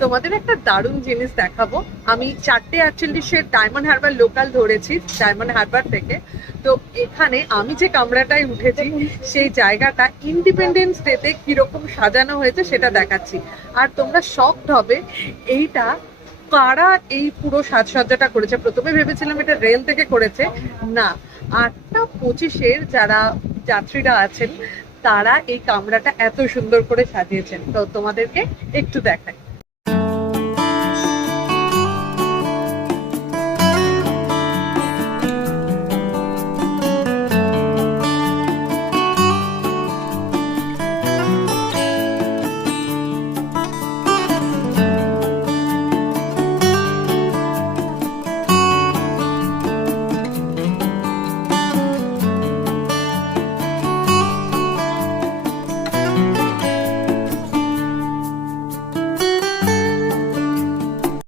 তোমাদের একটা দারুণ জিনিস দেখাবো। আমি 4:48 ডায়মন্ড হারবার লোকাল ধরেছি, ডায়মন্ড হারবার থেকে। তো এখানে আমি যে কামরাটায় উঠেছি সেই জায়গাটা ইন্ডিপেন্ডেন্স ডেতে কিরকম সাজানো হয়েছে সেটা দেখাচ্ছি। আর তোমরা শকড হবে, এইটা কারা এই পুরো সাজসজ্জাটা করেছে। প্রথমে ভেবেছিলাম এটা রেল থেকে করেছে, না, 8:25 যারা যাত্রীরা আছেন তারা এই কামরাটা এত সুন্দর করে সাজিয়েছেন। তো তোমাদেরকে একটু দেখাই।